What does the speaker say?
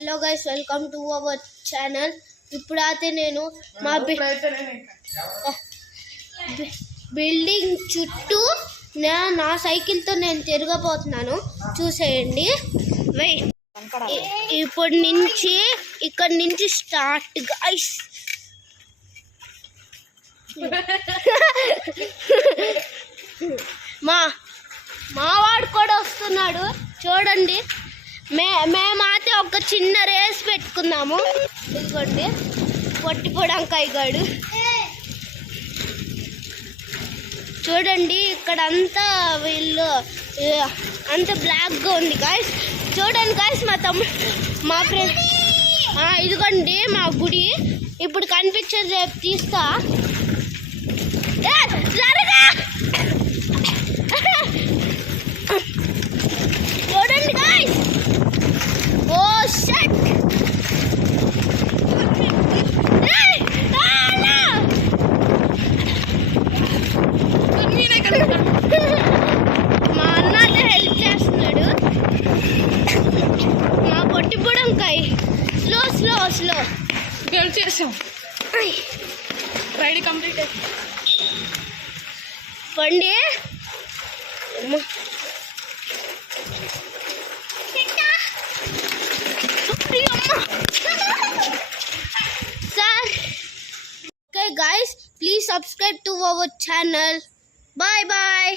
Hello guys, welcome to our channel. ఇప్పుడైతే నేను మా బిల్డింగ్ చుట్టూ నా సైకిల్తో నేను తిరగబోతున్నాను. చూసేయండి. ఇప్పటి నుంచి ఇక్కడ నుంచి స్టార్ట్ గైస్. మావాడు కూడా వస్తున్నాడు చూడండి. మేమైతే ఒక చిన్న రేస్ పెట్టుకున్నాము. ఇదిగోండి పొట్టిపొడంకాయ గాడు చూడండి. ఇక్కడ అంతా వీళ్ళు అంత బ్లాక్గా ఉంది గాయస్. చూడండి గాయస్, మా ఫ్రెండ్ ఇదిగోండి మా గుడి. ఇప్పుడు కనిపించేది రేపు తీస్తా. చూడండి గాయస్. ఓ షట్, మా అన్న అయితే హెల్ప్ చేస్తున్నాడు. మా పొట్టిపొడంకాయ స్లో స్లో స్లో గెల్ చేసాం. రైడ్ కంప్లీట్ పండి. Sir, okay guys, please subscribe to our channel. Bye bye.